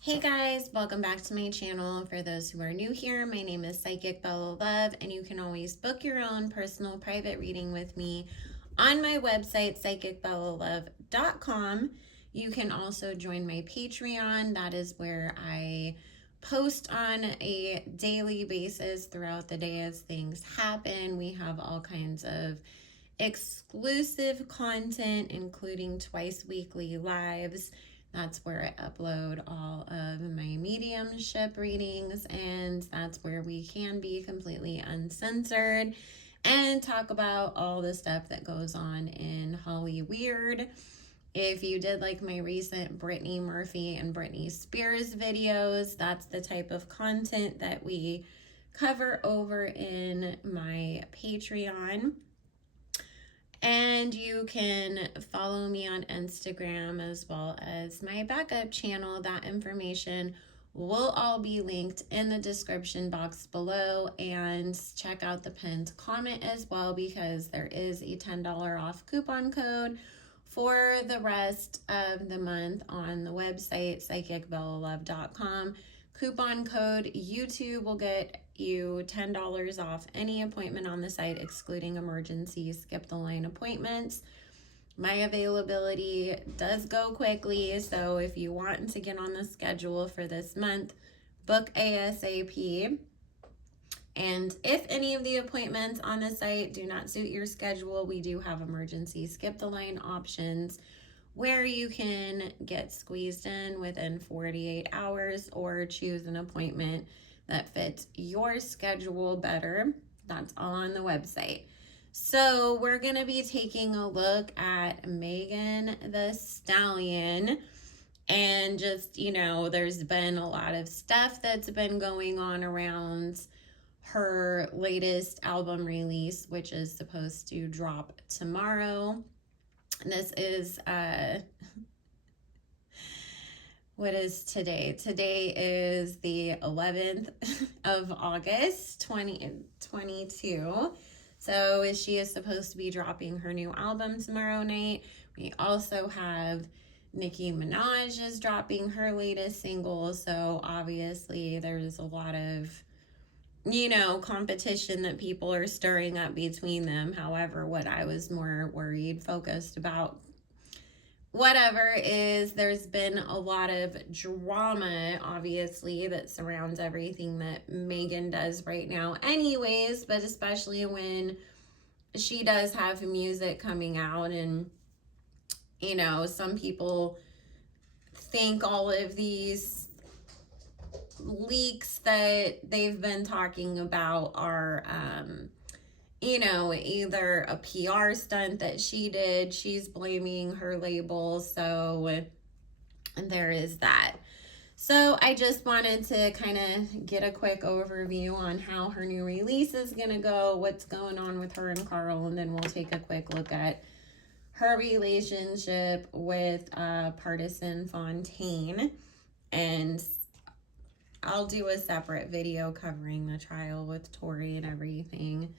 Hey guys, welcome back to my channel. For those who are new here, my name is Psychic Bella Love, and you can always book your own personal private reading with me on my website, psychicbellalove.com. You can also join my Patreon. That is where I post on a daily basis throughout the day as things happen. We have all kinds of exclusive content, including twice weekly lives. That's where I upload all of my mediumship readings, and that's where we can be completely uncensored and talk about all the stuff that goes on in Hollyweird. If you did like my recent Brittany Murphy and Britney Spears videos, that's the type of content that we cover over in my Patreon. And you can follow me on Instagram as well as my backup channel. That information will all be linked in the description box below. And check out the pinned comment as well, because there is a $10 off coupon code for the rest of the month on the website, psychicbellalove.com. Coupon code YouTube will get you $10 off any appointment on the site, excluding emergency skip the line appointments. My availability does go quickly, so if you want to get on the schedule for this month, book ASAP. And if any of the appointments on the site do not suit your schedule, we do have emergency skip the line options where you can get squeezed in within 48 hours or choose an appointment that fits your schedule better. That's all on the website. So we're going to be taking a look at Megan Thee Stallion. And just, there's been a lot of stuff that's been going on around her latest album release, which is supposed to drop tomorrow. This is what is today? Today is the 11th of August 2022. So she is supposed to be dropping her new album tomorrow night. We also have Nicki Minaj is dropping her latest single, so obviously there's a lot of competition that people are stirring up between them. However, what I was more focused about, whatever, is there's been a lot of drama, obviously, that surrounds everything that Megan does right now anyways, but especially when she does have music coming out. And, some people think all of these leaks that they've been talking about are either a PR stunt that she did. She's blaming her label, so there is that. So I just wanted to kind of get a quick overview on how her new release is gonna go, what's going on with her and Carl, and then we'll take a quick look at her relationship with Partisan Fontaine. And I'll do a separate video covering the trial with Tori and everything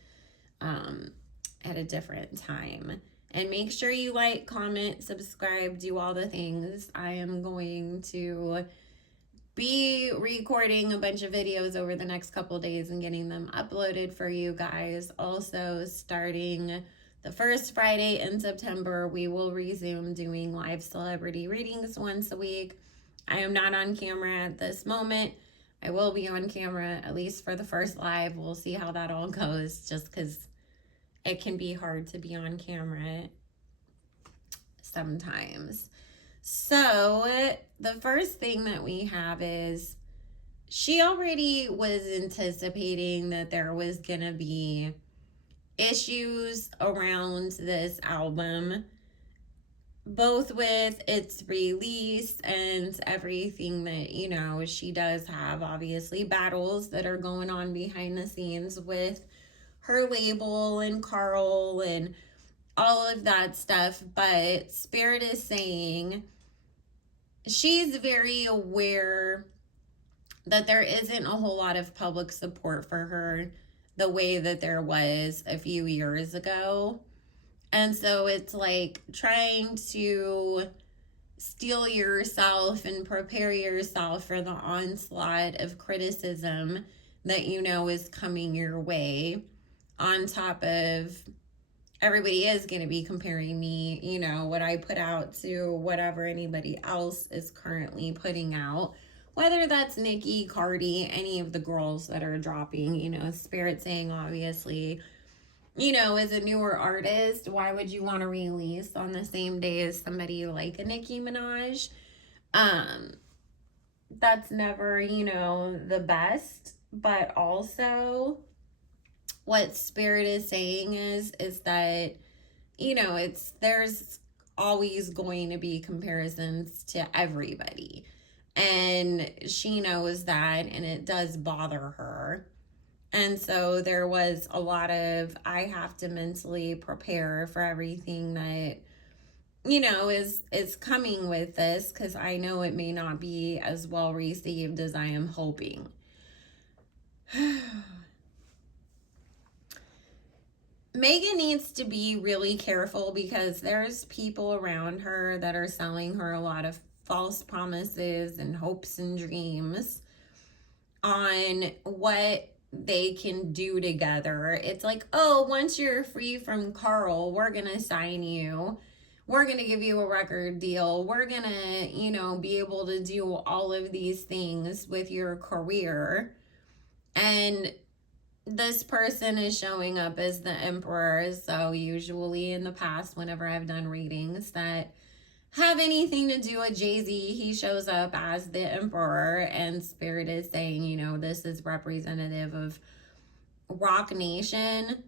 at a different time. And make sure you like, comment, subscribe, do all the things. I am going to be recording a bunch of videos over the next couple days and getting them uploaded for you guys. Also, starting the first Friday in September, we will resume doing live celebrity readings once a week. I am not on camera at this moment. I will be on camera, at least for the first live. We'll see how that all goes, just because it can be hard to be on camera sometimes. So the first thing that we have is she already was anticipating that there was going to be issues around this album, both with its release and everything that, she does have, obviously, battles that are going on behind the scenes with her label and Carl and all of that stuff. But Spirit is saying she's very aware that there isn't a whole lot of public support for her the way that there was a few years ago. And so it's like trying to steel yourself and prepare yourself for the onslaught of criticism that you know is coming your way, on top of everybody is going to be comparing me, you know, what I put out to whatever anybody else is currently putting out. Whether that's Nikki, Cardi, any of the girls that are dropping, you know, Spirit saying obviously, you know, as a newer artist, why would you want to release on the same day as somebody like a Nicki Minaj? Um, that's never, you know, the best, but also what Spirit is saying is that, you know, there's always going to be comparisons to everybody. And she knows that, and it does bother her. And so there was a lot of, I have to mentally prepare for everything that, you know, is coming with this, because I know it may not be as well received as I am hoping. Megan needs to be really careful, because there's people around her that are selling her a lot of false promises and hopes and dreams on what they can do together. It's like, oh, once you're free from Carl, we're gonna sign you, we're gonna give you a record deal, we're gonna, you know, be able to do all of these things with your career. And this person is showing up as the emperor. So usually in the past, whenever I've done readings that have anything to do with Jay-Z, he shows up as the emperor, and Spirit is saying, you know, this is representative of Rock Nation,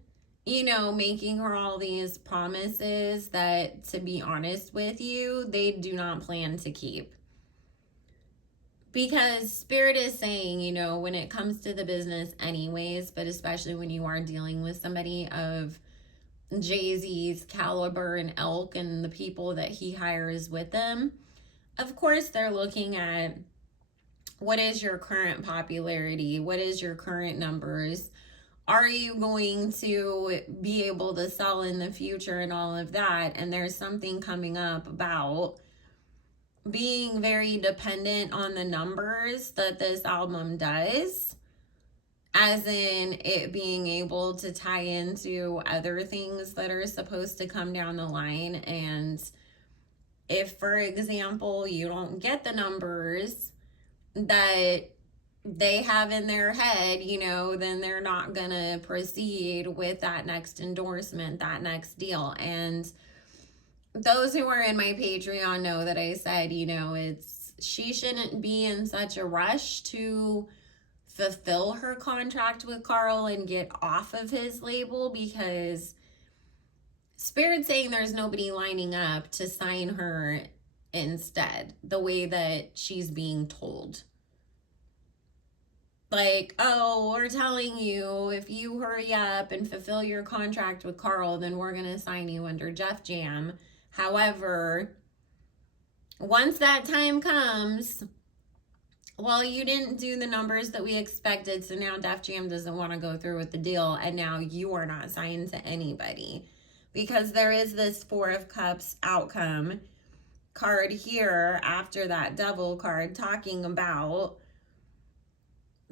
you know, making her all these promises that, to be honest with you, they do not plan to keep. Because Spirit is saying, you know, when it comes to the business anyways, but especially when you are dealing with somebody of Jay-Z's caliber and ilk and the people that he hires with them, of course they're looking at what is your current popularity, what is your current numbers, are you going to be able to sell in the future and all of that. And there's something coming up about being very dependent on the numbers that this album does, as in it being able to tie into other things that are supposed to come down the line. And if, for example, you don't get the numbers that they have in their head, you know, then they're not gonna proceed with that next endorsement, that next deal. And those who are in my Patreon know that I said, you know, she shouldn't be in such a rush to fulfill her contract with Carl and get off of his label, because Spirit's saying there's nobody lining up to sign her instead, the way that she's being told. Like, oh, we're telling you, if you hurry up and fulfill your contract with Carl, then we're going to sign you under Def Jam. However, once that time comes, well, you didn't do the numbers that we expected, so now Def Jam doesn't want to go through with the deal, and now you are not signed to anybody. Because there is this Four of Cups outcome card here after that Devil card, talking about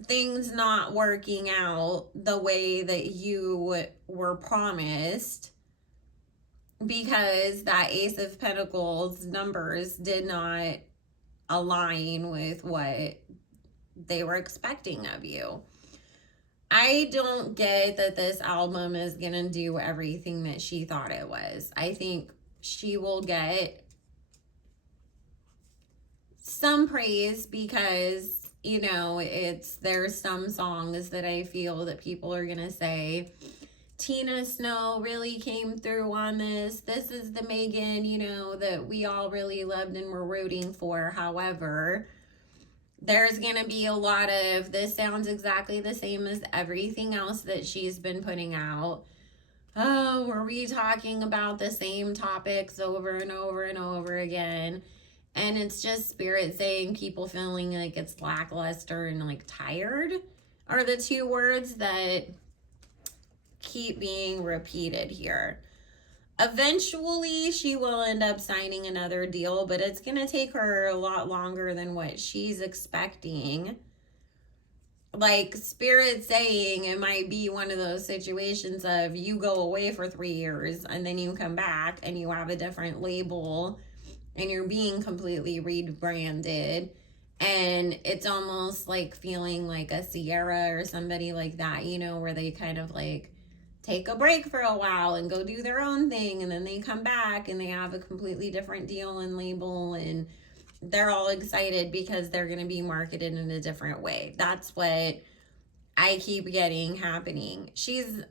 things not working out the way that you were promised, because that Ace of Pentacles numbers did not align with what they were expecting of you. I don't get that this album is going to do everything that she thought it was. I think she will get some praise, because, you know, there's some songs that I feel that people are going to say, Tina Snow really came through on this. This is the Megan, you know, that we all really loved and were rooting for. However, there's going to be a lot of, this sounds exactly the same as everything else that she's been putting out. Oh, were we talking about the same topics over and over and over again? And it's just Spirit saying people feeling like it's lackluster and like tired are the two words that keep being repeated here. Eventually, she will end up signing another deal, but it's going to take her a lot longer than what she's expecting. Like Spirit saying, it might be one of those situations of you go away for 3 years and then you come back and you have a different label and you're being completely rebranded. And it's almost like feeling like a Sierra or somebody like that, you know, where they kind of like take a break for a while and go do their own thing, and then they come back and they have a completely different deal and label, and they're all excited because they're going to be marketed in a different way. That's what I keep getting happening. She's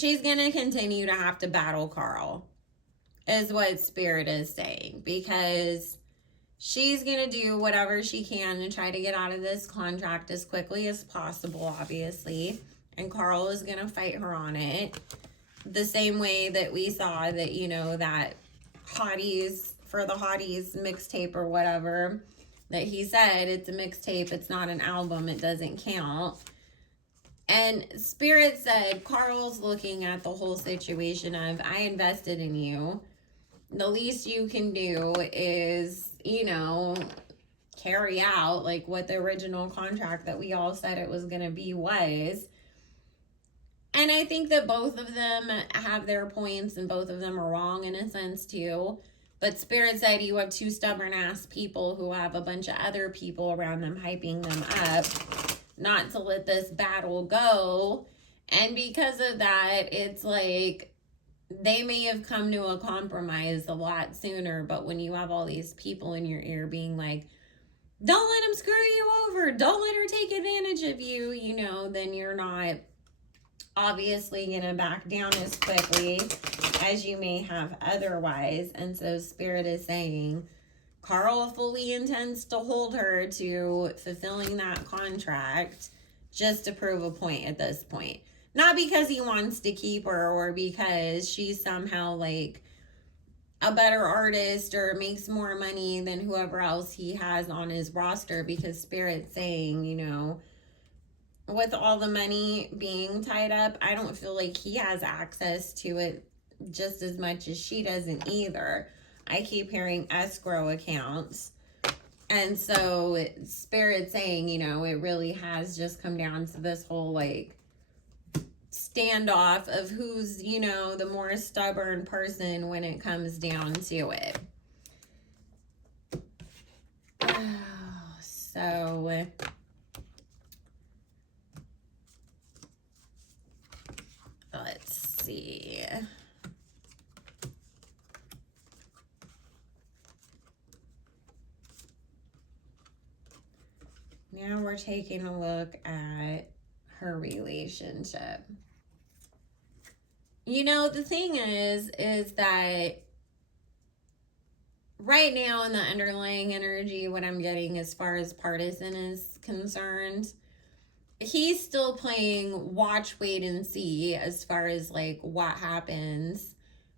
going to continue to have to battle Carl, is what Spirit is saying, because she's going to do whatever she can to try to get out of this contract as quickly as possible, obviously. And Carl is going to fight her on it. The same way that we saw that, you know, that Hotties for the Hotties mixtape or whatever, that he said it's a mixtape, it's not an album, it doesn't count. And Spirit said Carl's looking at the whole situation of, I invested in you. The least you can do is, you know, carry out like what the original contract that we all said it was going to be was. And I think that both of them have their points and both of them are wrong in a sense too. But Spirit said you have two stubborn ass people who have a bunch of other people around them hyping them up not to let this battle go. And because of that, it's like they may have come to a compromise a lot sooner, but when you have all these people in your ear being like, don't let him screw you over, don't let her take advantage of you, you know, then you're not obviously gonna back down as quickly as you may have otherwise. And so Spirit is saying Carl fully intends to hold her to fulfilling that contract just to prove a point at this point. Not because he wants to keep her or because she's somehow like a better artist or makes more money than whoever else he has on his roster, because Spirit's saying, you know, with all the money being tied up, I don't feel like he has access to it just as much as she doesn't either. I keep hearing escrow accounts. And so Spirit saying, you know, it really has just come down to this whole like standoff of who's, you know, the more stubborn person when it comes down to it. So let's see. Now we're taking a look at her relationship. You know, the thing is that right now in the underlying energy, what I'm getting as far as partisan is concerned, he's still playing watch, wait, and see as far as like what happens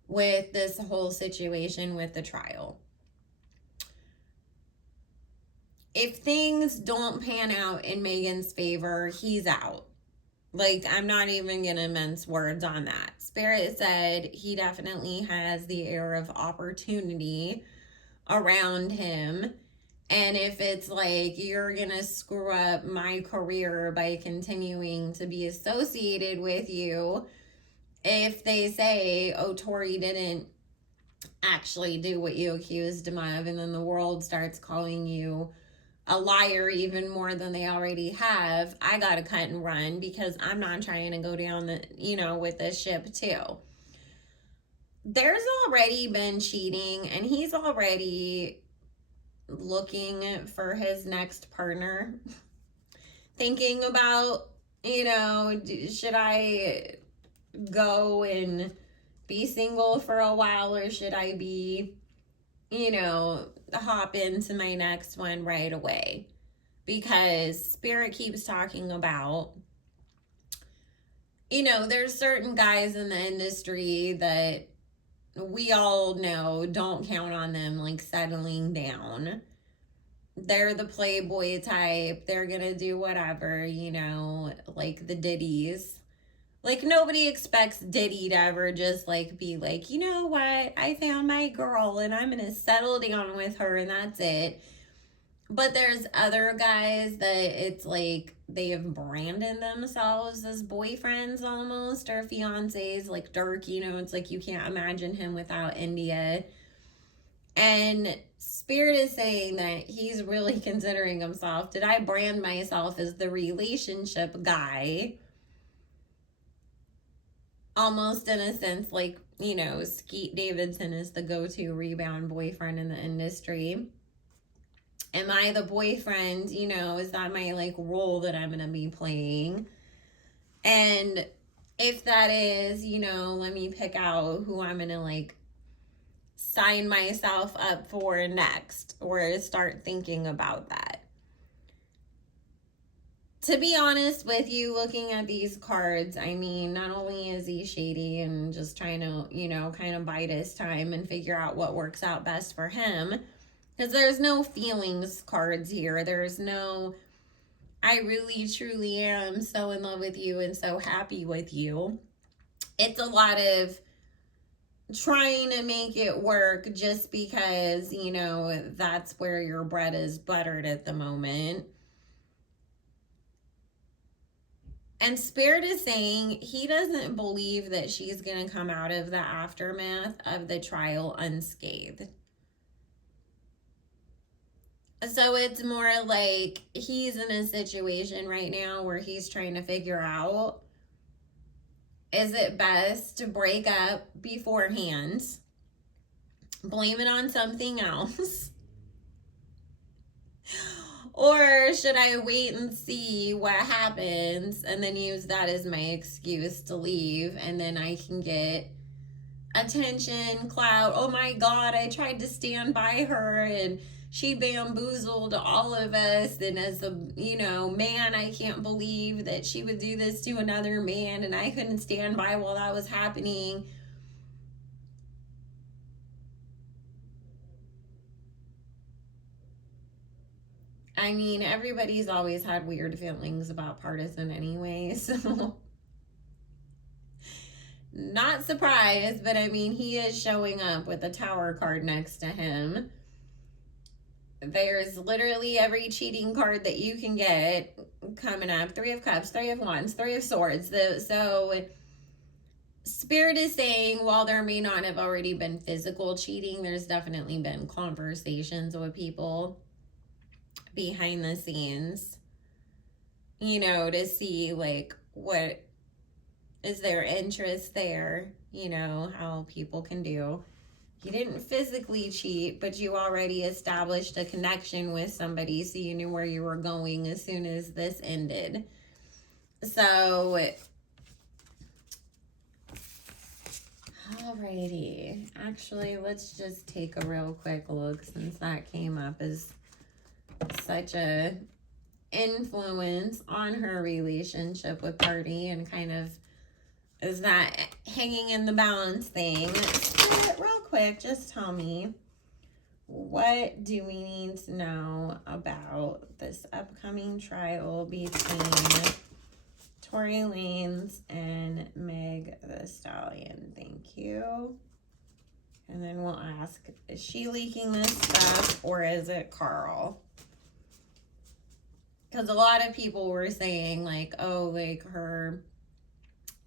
with this whole situation with the trial. If things don't pan out in Megan's favor, he's out. Like, I'm not even gonna mince words on that. Spirit said he definitely has the air of opportunity around him. And if it's like, you're gonna screw up my career by continuing to be associated with you, if they say, oh, Tori didn't actually do what you accused him of, and then the world starts calling you a liar even more than they already have, I gotta cut and run because I'm not trying to go down the, you know, with this ship too. There's already been cheating, and he's already looking for his next partner, thinking about, you know, should I go and be single for a while, or should I be, you know, hop into my next one right away? Because Spirit keeps talking about, you know, there's certain guys in the industry that we all know don't count on them like settling down. They're the playboy type. They're gonna do whatever, you know, like the Diddies Like, nobody expects Diddy to ever just, like, be like, you know what? I found my girl and I'm going to settle down with her and that's it. But there's other guys that it's like they have branded themselves as boyfriends almost or fiancés, like Dirk, you know, it's like you can't imagine him without India. And Spirit is saying that he's really considering himself. Did I brand myself as the relationship guy? Almost in a sense, like, you know, Skeet Davidson is the go to rebound boyfriend in the industry. Am I the boyfriend? You know, is that my like role that I'm going to be playing? And if that is, you know, let me pick out who I'm going to like sign myself up for next or start thinking about that. To be honest with you, looking at these cards, I mean, not only is he shady and just trying to, you know, kind of bide his time and figure out what works out best for him, because there's no feelings cards here. There's no, I really truly am so in love with you and so happy with you. It's a lot of trying to make it work just because, you know, that's where your bread is buttered at the moment. And Spirit is saying he doesn't believe that she's going to come out of the aftermath of the trial unscathed. So it's more like he's in a situation right now where he's trying to figure out, is it best to break up beforehand, blame it on something else, or should I wait and see what happens and then use that as my excuse to leave, and then I can get attention, clout. Oh my God, I tried to stand by her and she bamboozled all of us. And as a, you know, man, I can't believe that she would do this to another man and I couldn't stand by while that was happening. I mean, everybody's always had weird feelings about Partisan anyway, so not surprised, but I mean, he is showing up with a tower card next to him. There's literally every cheating card that you can get coming up. 3 of Cups, 3 of Wands, 3 of Swords. So Spirit is saying while there may not have already been physical cheating, there's definitely been conversations with people behind the scenes, you know, to see like what is their interest there, you know, how people can do. You didn't physically cheat, but you already established a connection with somebody, so you knew where you were going as soon as this ended. So, alrighty. Actually, let's just take a real quick look since that came up as such a influence on her relationship with Party and kind of is that hanging in the balance thing. Real quick, just tell me, what do we need to know about this upcoming trial between Tory Lanez and Meg Thee Stallion? Thank you. And then we'll ask, is she leaking this stuff or is it Carl? Because a lot of people were saying like, oh, like her,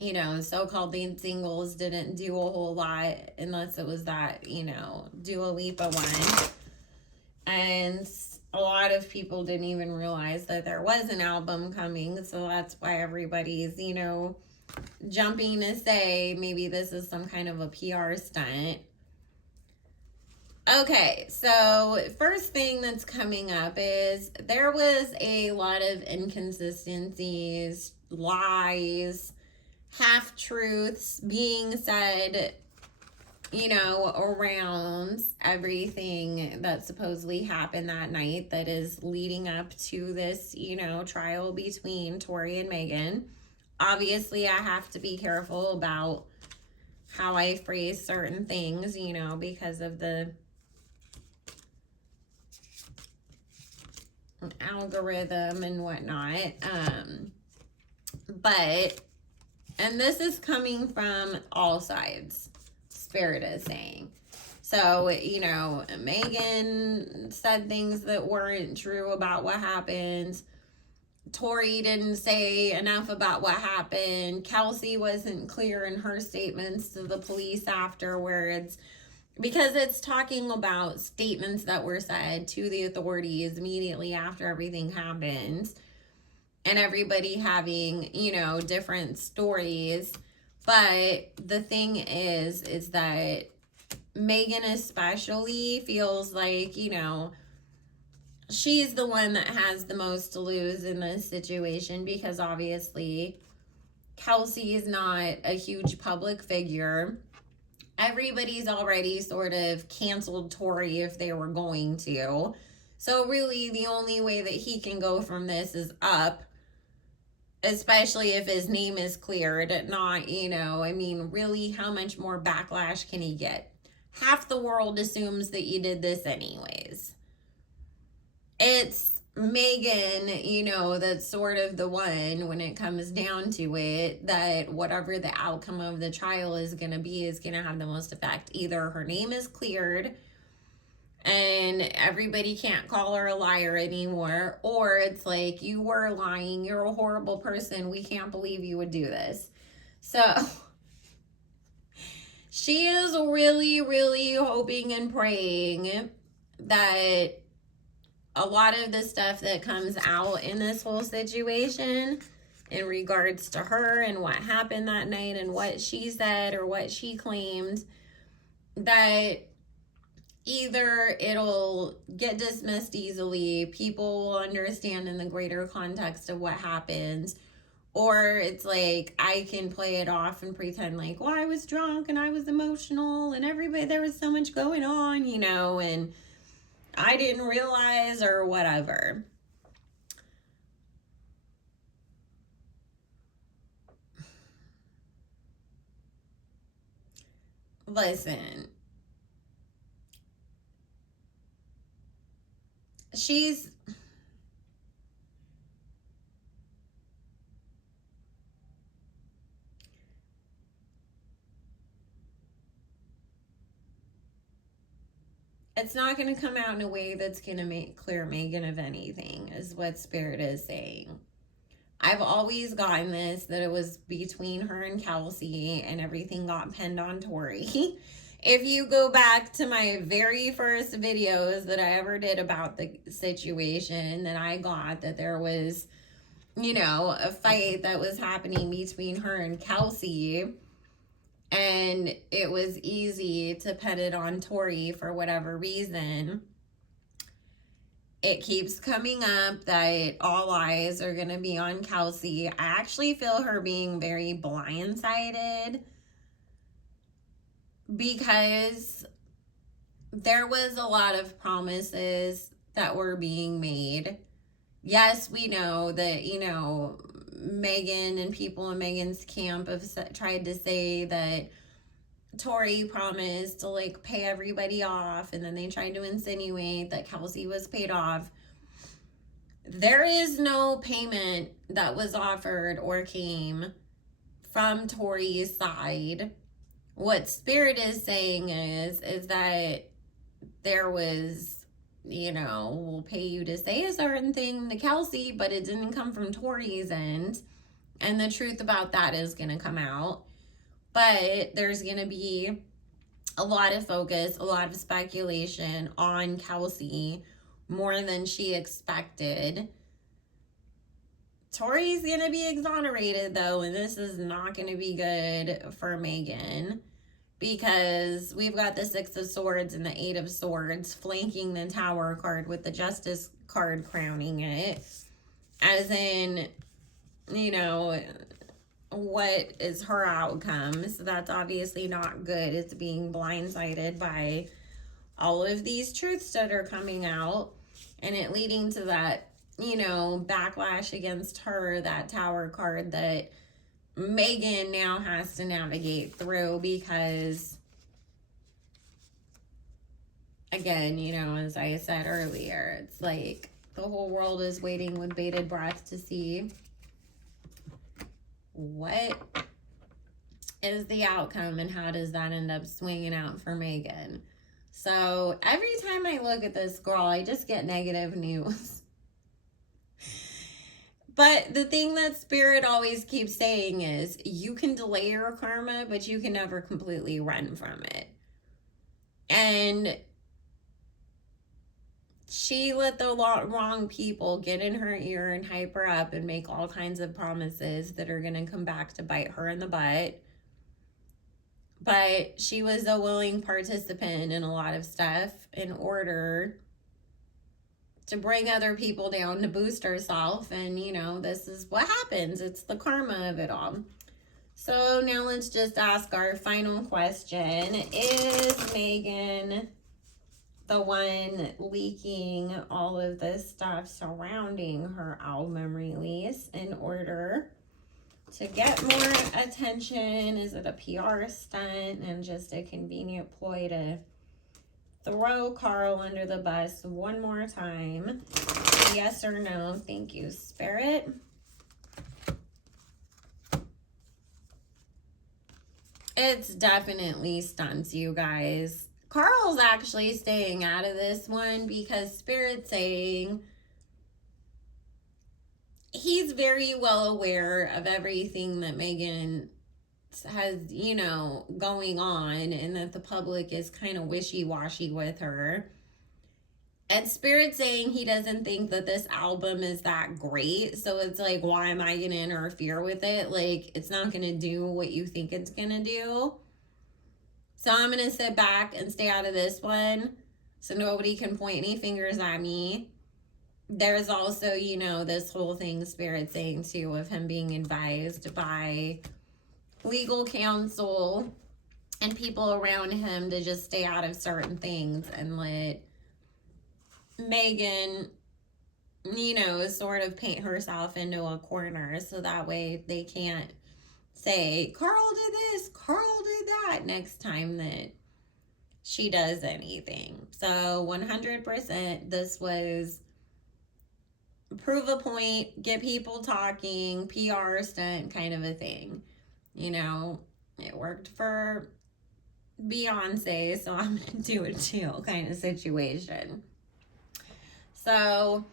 you know, so-called lead singles didn't do a whole lot unless it was that, you know, Dua Lipa one. And a lot of people didn't even realize that there was an album coming. So that's why everybody's, you know, jumping to say maybe this is some kind of a PR stunt. Okay, so first thing that's coming up is there was a lot of inconsistencies, lies, half-truths being said, you know, around everything that supposedly happened that night that is leading up to this, you know, trial between Tory and Megan. Obviously, I have to be careful about how I phrase certain things, you know, because of the algorithm and whatnot. But And this is coming from all sides, Spirit is saying. So, you know, Megan said things that weren't true about what happened. Tori didn't say enough about what happened. Kelsey wasn't clear in her statements to the police afterwards, because it's talking about statements that were said to the authorities immediately after everything happened, and everybody having, you know, different stories. But the thing is that Megan especially feels like, you know, she's the one that has the most to lose in this situation, because obviously Kelsey is not a huge public figure. Everybody's already sort of canceled Tori if they were going to. So really the only way that he can go from this is up, especially if his name is cleared. Not, you know, I mean, really, how much more backlash can he get? Half the world assumes that you did this anyways. It's Megan, you know, that's sort of the one, when it comes down to it, that whatever the outcome of the trial is going to be is going to have the most effect. Either her name is cleared and everybody can't call her a liar anymore, or it's like, you were lying, you're a horrible person, we can't believe you would do this. So she is really, really hoping and praying that a lot of the stuff that comes out in this whole situation in regards to her and what happened that night and what she said or what she claimed, that either it'll get dismissed easily, people will understand in the greater context of what happened, or it's like, I can play it off and pretend like, well, I was drunk and I was emotional and everybody, there was so much going on, you know, and I didn't realize, or whatever. Listen, she's, it's not going to come out in a way that's going to make clear Megan of anything, is what Spirit is saying. I've always gotten this, that it was between her and Kelsey and everything got pinned on Tori. If you go back to my very first videos that I ever did about the situation, that I got that there was, you know, a fight that was happening between her and Kelsey, and it was easy to pin it on Tori for whatever reason. It keeps coming up that all eyes are going to be on Kelsey. I actually feel her being very blindsided, because there was a lot of promises that were being made. Yes, we know that, you know, Megan and people in Megan's camp have tried to say that Tori promised to like pay everybody off, and then they tried to insinuate that Kelsey was paid off. There is no payment that was offered or came from Tori's side. What Spirit is saying is that there was, you know, we'll pay you to say a certain thing to Kelsey, but it didn't come from Tori's end. And the truth about that is going to come out. But there's going to be a lot of focus, a lot of speculation on Kelsey, more than she expected. Tori's going to be exonerated, though, and this is not going to be good for Megan, because we've got the Six of Swords and the Eight of Swords flanking the Tower card, with the Justice card crowning it. As in, you know, what is her outcome? So that's obviously not good. It's being blindsided by all of these truths that are coming out, and it leading to that, you know, backlash against her, that Tower card that Megan now has to navigate through, because again, you know, as I said earlier, it's like the whole world is waiting with bated breath to see what is the outcome, and how does that end up swinging out for Megan? So every time I look at this girl, I just get negative news. But the thing that Spirit always keeps saying is, you can delay your karma, but you can never completely run from it. And she let the wrong people get in her ear and hype her up and make all kinds of promises that are going to come back to bite her in the butt. But she was a willing participant in a lot of stuff in order to bring other people down to boost herself. And, you know, this is what happens. It's the karma of it all. So now let's just ask our final question. Is Megan the one leaking all of this stuff surrounding her album release in order to get more attention? Is it a PR stunt and just a convenient ploy to throw Carl under the bus one more time? Yes or no? Thank you, Spirit. It's definitely stunts, you guys. Carl's actually staying out of this one because Spirit's saying he's very well aware of everything that Megan has, you know, going on, and that the public is kind of wishy-washy with her. And Spirit saying he doesn't think that this album is that great. So it's like, why am I going to interfere with it? Like, it's not going to do what you think it's going to do. So I'm going to sit back and stay out of this one so nobody can point any fingers at me. There's also, you know, this whole thing Spirit saying too of him being advised by legal counsel and people around him to just stay out of certain things and let Megan, you know, sort of paint herself into a corner so that way they can't say, Carl did this, Carl did that next time that she does anything. So 100% this was prove a point, get people talking, PR stunt kind of a thing. You know, it worked for Beyonce, so I'm going to do it too kind of situation. So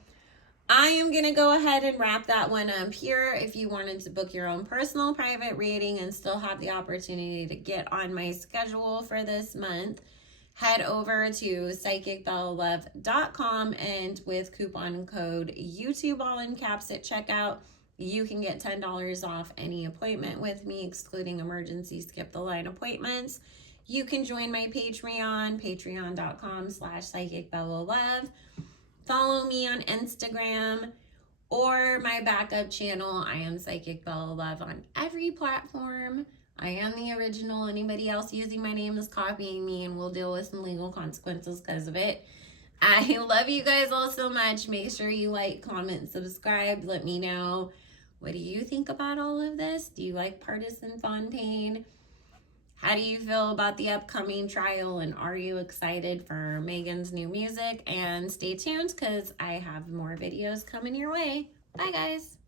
I am going to go ahead and wrap that one up here. If you wanted to book your own personal private reading and still have the opportunity to get on my schedule for this month, head over to psychicbellalove.com, and with coupon code YouTube all in caps at checkout, you can get $10 off any appointment with me, excluding emergency skip the line appointments. You can join my Patreon, patreon.com/psychicbellalove. Follow me on Instagram or my backup channel. I am Psychic Bella Love on every platform. I am the original. Anybody else using my name is copying me, and we'll deal with some legal consequences because of it. I love you guys all so much. Make sure you like, comment, subscribe. Let me know, what do you think about all of this? Do you like Partisan Fontaine? How do you feel about the upcoming trial, and are you excited for Megan's new music? And stay tuned because I have more videos coming your way. Bye, guys.